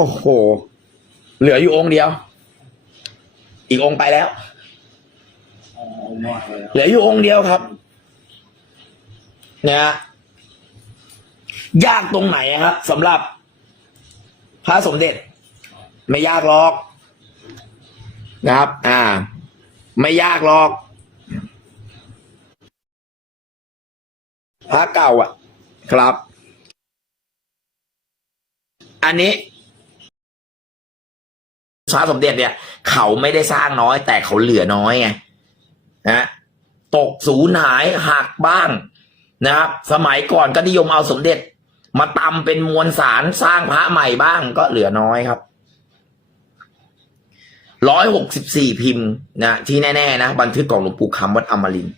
โอ้โห เหลืออยู่องค์เดียว อีกองค์ไปแล้วเลยเหลืออยู่องค์เดียวครับนะฮะยากตรงไหนครับสำหรับพระสมเด็จ ไม่ยากหรอก นะครับ อ่า ไม่ยากหรอกพระเก่าอะ ครับ อันนี้ พระสมเด็จเนี่ย เขาไม่ได้สร้างน้อย แต่เขาเหลือน้อยไงนะตกสูญหายหักบ้างนะครับ สมัยก่อนก็นิยมเอาสมเด็จ มาตำเป็นมวลสารสร้างพระใหม่บ้างก็เหลือน้อยครับร้อยหกสิบสี่พิมพ์นะที่แน่ๆนะบันทึกของหลวงปู่คำวัดอมริน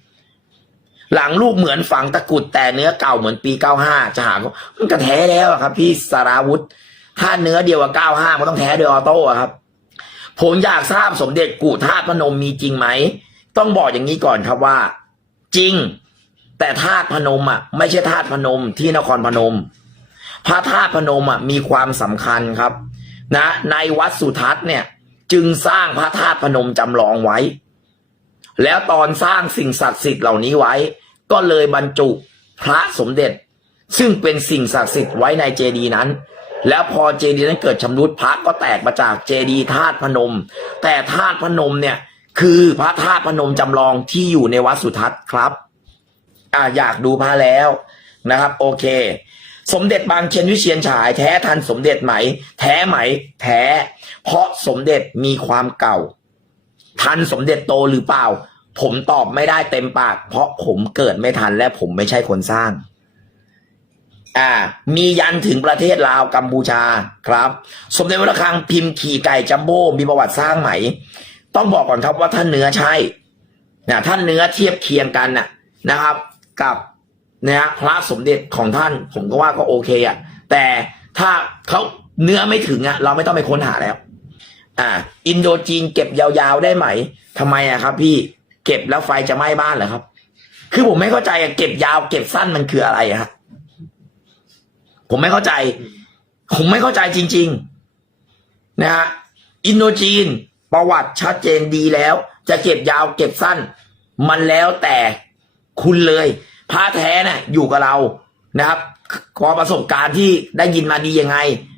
หลังรูปเหมือนฝังตะกุดแต่เนื้อเก่าเหมือนปีเก้าห้าจะหาก็มันก็แท้แล้วครับ พี่สาราวุธ ถ้าเนื้อเดียวกับเก้าห้ามันต้องแท้โดยออโต้ครับ ผมอยากทราบสมเด็จกู่ธาตุพนมมีจริงไหม ต้องบอกอย่างนี้ก่อนครับว่า จริง แต่ธาตุพนมอะ ไม่ใช่ธาตุพนมที่นครพนม พระธาตุพนมอะมีความสำคัญครับ นะ ในวัดสุทัศน์เนี่ย จึงสร้างพระธาตุพนมจำลองไว้ แล้วตอนสร้างสิ่งศักดิ์สิทธิ์เหล่านี้ไว้ ก็เลยบรรจุพระสมเด็จ ซึ่งเป็นสิ่งศักดิ์สิทธิ์ไว้ในเจดีย์นั้น แล้วพอเจดีย์นั้นเกิดชำรุดพระก็แตกมาจากเจดีย์ธาตุพนม แต่ธาตุพนมเนี่ยคือพระธาตุพนมจำลองที่อยู่ในวัดสุทัศน์ครับอ่าอยากดูพระแล้วนะครับ โอเค สมเด็จบางเชียนวิเชียนฉายแท้ทันสมเด็จไหม แท้ไหม แท้ เพราะสมเด็จมีความเก่า ทันสมเด็จโตหรือเปล่า ผมตอบไม่ได้เต็มปาก เพราะผมเกิดไม่ทันและผมไม่ใช่คนสร้าง อ่ามียันถึงประเทศลาวกัมพูชาครับ สมเด็จวัดระฆังพิมพ์ขี่ไก่จัมโบ้มีประวัติสร้างไหม ต้องบอกก่อนครับว่าท่านเนื้อใช่นะท่านเนื้อเทียบเคียงกันนะนะครับ กับนะฮะพระสมเด็จของท่าน ผมก็ว่าก็โอเคอะแต่ถ้าเขาเนื้อไม่ถึงอะ เราไม่ต้องไปค้นหาแล้ว อ่า อินโดจีนเก็บยาวๆได้ไหมทำไมอะครับ พี่เก็บแล้วไฟจะไหม้บ้านเหรอครับ คือผมไม่เข้าใจอะเก็บยาวเก็บสั้นมันคืออะไรอะครับ ผมไม่เข้าใจ ผมไม่เข้าใจจริง ๆ นะฮะอินโดจีน ประวัติชัดเจนดีแล้ว จะเก็บยาวเก็บสั้น มันแล้วแต่คุณเลยพระแท้น่ะอยู่กับเรานะครับขอประสบการณ์ที่ได้ยินมาดียังไง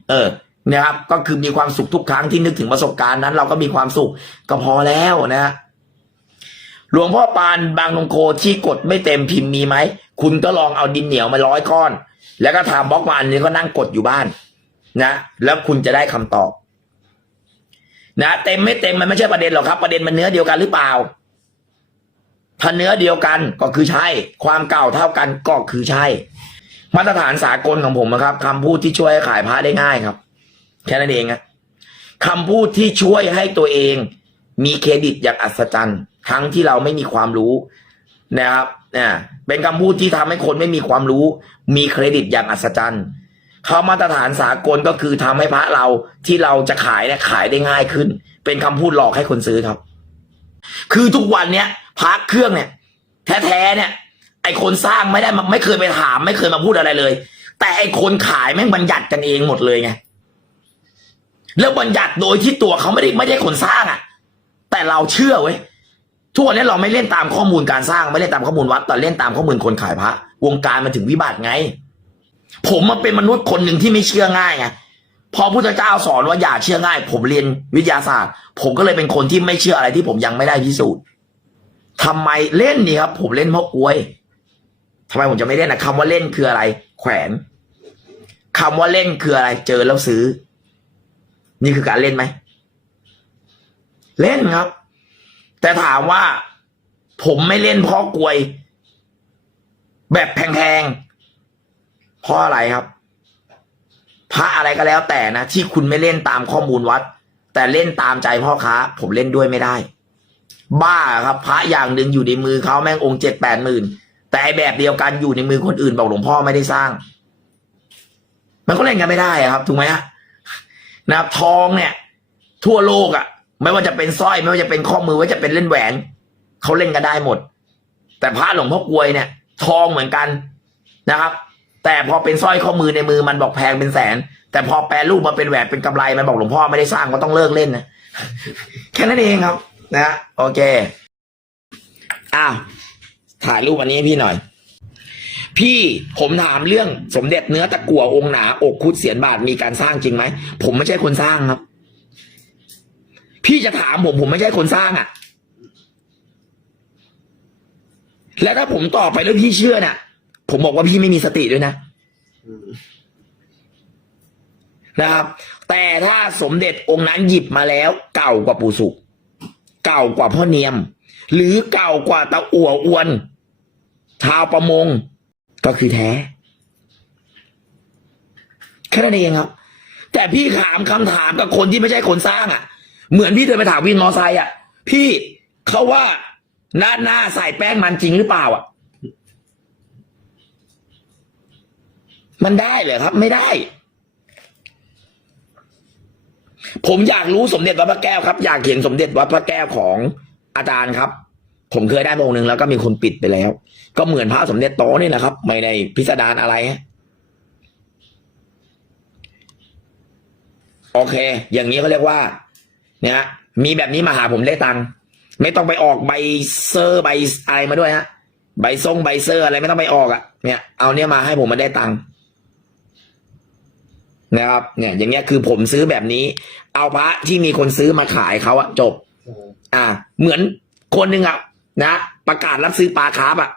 เออนะครับก็คือมีความสุขทุกครั้งที่นึกถึงประสบการณ์นั้น เราก็มีความสุขก็พอแล้วนะฮะหลวงพ่อปานบางนงโคที่กดไม่เต็มพิมพ์มีไหม คุณก็ลองเอาดินเหนียวมาร้อยก้อน แล้วก็ทำบล็อกมาอันนี้ก็นั่งกดอยู่บ้าน นะ แล้วคุณจะได้คำตอบ นะเต็มไม่เต็มมันไม่ใช่ประเด็นหรอกครับ ประเด็นมันเนื้อเดียวกันหรือเปล่า ถ้าเนื้อเดียวกันก็คือใช่ ความเก่าเท่ากันก็คือใช่ มาตรฐานสากลของผมนะครับคำพูดที่ช่วยขายพระได้ง่ายครับ แค่นั้นเองนะคำพูดที่ช่วยให้ตัวเอง มีเครดิตอย่างอัศจรรย์ ทั้งที่เราไม่มีความรู้นะครับ เนี่ยเป็นคำพูดที่ทำให้คนไม่มีความรู้ มีเครดิตอย่างอัศจรรย์เขามาตรฐานสากลก็คือทำให้พระเราที่เราจะขายเนี่ยขายได้ง่ายขึ้น เป็นคำพูดหลอกให้คนซื้อครับ คือทุกวันเนี้ยพระเครื่องเนี่ย แท้ๆเนี่ย ไอคนสร้างไม่ได้ไม่เคยไปถาม ไม่เคยมาพูดอะไรเลย แต่ไอคนขายแม่งบัญญัติกันเองหมดเลยไงแล้วบัญญัติโดยที่ตัวเขาไม่ได้ไม่ได้คนสร้างอะ แต่เราเชื่อเว้ย ทุกวันนี้เราไม่เล่นตามข้อมูลการสร้างไม่เล่นตามข้อมูลวัดแต่เล่นตามข้อมูลคนขายพระวงการมันถึงวิบัติไง ผมมาเป็นมนุษย์คนหนึ่งที่ไม่เชื่อง่ายไงพอพุทธเจ้าสอนว่าอย่าเชื่อง่าย ผมเรียนวิทยาศาสตร์ ผมก็เลยเป็นคนที่ไม่เชื่ออะไรที่ผมยังไม่ได้พิสูจน์ทำไมเล่นนี่ครับ ผมเล่นเพราะอวยทำไมผมจะไม่เล่นนะคำว่าเล่นคืออะไร แขวนคำว่าเล่นคืออะไร เจอแล้วซื้อ นี่คือการเล่นไหม เล่นครับ แต่ถามว่าผมไม่เล่นเพราะกลวย แบบแพงๆเพราะอะไรครับพระอะไรก็แล้วแต่นะที่คุณไม่เล่นตามข้อมูลวัด แต่เล่นตามใจพ่อค้า ผมเล่นด้วยไม่ได้ บ้าครับ พระอย่างหนึ่งอยู่ในมือเขาแม่งองค์เจ็ดแปดหมื่นแต่ไอแบบเดียวกันอยู่ในมือคนอื่นบอกหลวงพ่อไม่ได้สร้าง มันก็เล่นกันไม่ได้ครับ ถูกไหมฮะนะครับทองเนี่ย ทั่วโลกอะ่ะ ไม่ว่าจะเป็นสร้อยไม่ว่าจะเป็นข้อมือว่าจะเป็นเล่นแหวนเขาเล่นกันได้หมด แต่พระหลวงพ่อกลวยเนี่ย ทองเหมือนกันนะครับ แต่พอเป็นสร้อยข้อมือในมือมันบอกแพงเป็นแสน แต่พอแปลรูปมาเป็นแหวนเป็นกำไรมันบอกหลวงพ่อไม่ได้สร้างก็ต้องเลิกเล่นนะแค่นั้นเองครับ นะฮะโอเคอ้าวถ่ายรูปอันนี้ให้พี่หน่อย พี่ผมถามเรื่องสมเด็จเนื้อตะกั่วองค์หนาอกคุดเสียนบาทมีการสร้างจริงไหมผมไม่ใช่คนสร้างครับ พี่จะถามผมผมไม่ใช่คนสร้างอะ่ะ แล้วถ้าผมตอบไปแล้วพี่เชื่อน่ะ ผมบอกว่าพี่ไม่มีสติด้วยนะนะครับ แต่ถ้าสมเด็จองค์นั้นหยิบมาแล้ว เก่ากว่าปู่สุขเก่ากว่าพ่อเนียม หรือเก่ากว่าตาอั่วอวน ชาวประมง ก็คือแท้แค่นั้นเองครับ แต่พี่ถามคำถามกับคนที่ไม่ใช่คนสร้างอะ่ะ เหมือนพี่เดินไปถามวินมอไซค์อะ พี่เขาว่าหน้าหน้าใส่แป้งมันจริงหรือเปล่าอะ มันได้เหรอครับ ไม่ได้ ผมอยากรู้สมเด็จวัดพระแก้วครับ อยากเห็นสมเด็จวัดพระแก้วของอาจารย์ครับ ผมเคยได้มาองค์หนึ่งแล้วก็มีคนปิดไปแล้ว ก็เหมือนพระสมเด็จโตนี่แหละครับไม่ได้พิสดารอะไรโอเค อย่างนี้เขาเรียกว่า นี่ยมีแบบนี้มาหาผมได้ตังค์ไม่ต้องไปออกใบเซอร์ใบอะไรมาด้วยฮะใบทรงใบเซอร์อะไรไม่ต้องไปออกอะ่ะเนี่ยเอาเนี่ยมาให้ผมมาได้ตังค์นะครับ เนี่ย อย่างเงี้ยคือผมซื้อแบบนี้ เอาพระที่มีคนซื้อมาขายเขาอะจบ อ่า เหมือนคนหนึ่งอะนะประกาศรับซื้อปลาคาร์ฟอะ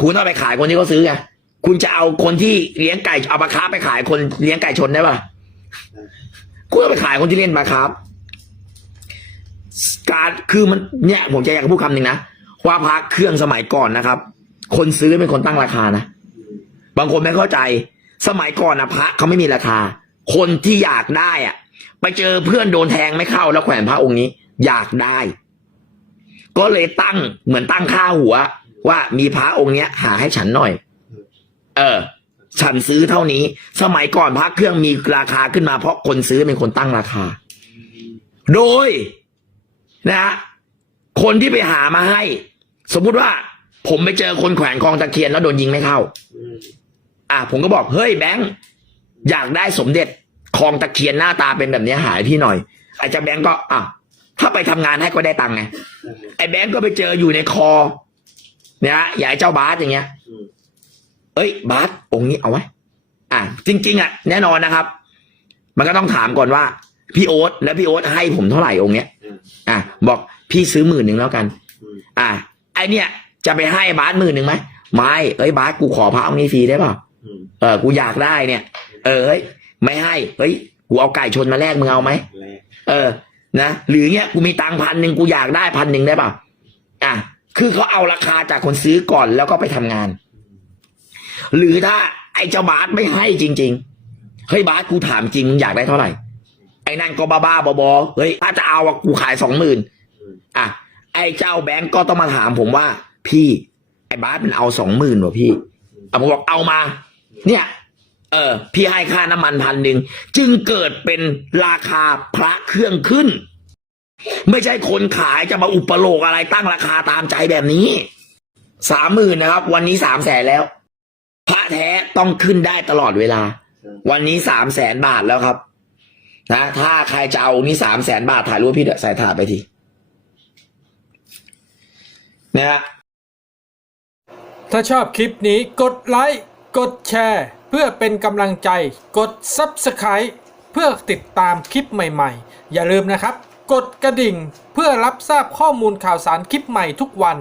คุณต้องไปขายคนที่เขาซื้อไงคุณจะเอาคนที่เลี้ยงไก่เอาปลาคาร์ฟไปขายคนเลี้ยงไก่ชนได้ปะคุณต้องไปขายคนที่เลี้ยงปลาคาร์ฟ การคือมันเนี่ยผมจะอยากพูดคำหนึ่งนะว่าพระเครื่องสมัยก่อนนะครับ คนซื้อเป็นคนตั้งราคานะบางคนไม่เข้าใจ สมัยก่อนนะพระเขาไม่มีราคา คนที่อยากได้อะไปเจอเพื่อนโดนแทงไม่เข้าแล้วแขวนพระองค์นี้ อยากได้ ก็เลยตั้งเหมือนตั้งค่าหัว ว่ามีพระองค์เนี้ย หาให้ฉันหน่อย เออ ฉันซื้อเท่านี้ สมัยก่อนพระเครื่องมีราคาขึ้นมาเพราะคนซื้อเป็นคนตั้งราคา โดย นะฮะคนที่ไปหามาให้ สมมุติว่า ผมไปเจอคนแขวนคลองตะเคียนแล้วโดนยิงไม่เข้าอืมอะผมก็บอกเฮ้ยแบงค์อยากได้สมเด็จคลองตะเคียนหน้าตาเป็นแบบเนี้ยหายพี่หน่อยไอ้เจ้าแบงค์ก็อะถ้าไปทำงานให้ก็ได้ตังค์ไงใช่ไอ้แบงค์ก็ไปเจออยู่ในคอเนี่ยอย่าให้เจ้าบาสอย่างเงี้ยอืมเอ้ย บาสองค์นี้เอาไว้อะจริง ๆ อะ แน่นอนนะครับ มันก็ต้องถามก่อนว่า พี่โอ๊ตแล้วพี่โอ๊ตให้ผมเท่าไหร่องค์เนี้ย อืมอะบอกพี่ซื้อหมื่นหนึ่งแล้วกันอืมอะไอเนี่ยจะไปให้บาสหมื่นหนึ่งไหมไม่เอ้ยบาสกูขอพระองค์นี้ฟรีได้เปล่าอืมเออกูอยากได้เนี่ย เออเฮ้ยไม่ให้เฮ้ยกูเอาไก่ชนมาแลกมึงเอาไหมแรกเออ นะหรือเงี้ยกูมีตังค์พันหนึ่งกูอยากได้พันหนึ่งได้ป่ะอะคือเขาเอาราคาจากคนซื้อก่อนแล้วก็ไปทำงาน หรือถ้าไอ้เจ้าบาสไม่ให้จริง ๆ เฮ้ยบาสกูถามจริงมึงอยากได้เท่าไหร่ ไอ้นั่นก็บ้าๆบอเฮ้ยถ้าจะเอาอะกูขายสองหมื่นอะไอ้เจ้าแบงก์ก็ต้องมาถามผมว่า พี่ไอ้บาสมันเอาสองหมื่นวะพี่อะผมบอกเอามา เนี่ย เออ พี่ให้ค่าน้ำมันพันหนึ่งจึงเกิดเป็นราคาพระเครื่องขึ้น ไม่ใช่คนขายจะมาอุปโลกอะไรตั้งราคาตามใจแบบนี้สามหมื่นนะครับ วันนี้สามแสนแล้ว พระแท้ต้องขึ้นได้ตลอดเวลา วันนี้สามแสนบาทแล้วครับ นะถ้าใครจะเอานี่สามแสนบาทถ่ายรูปพี่เดอใส่ถาดไปทีนะฮะถ้าชอบคลิปนี้กดไลค์ กดแชร์ เพื่อเป็นกำลังใจ กด Subscribe เพื่อติดตามคลิปใหม่ๆ อย่าลืมนะครับ กดกระดิ่งเพื่อรับทราบข้อมูลข่าวสารคลิปใหม่ทุกวัน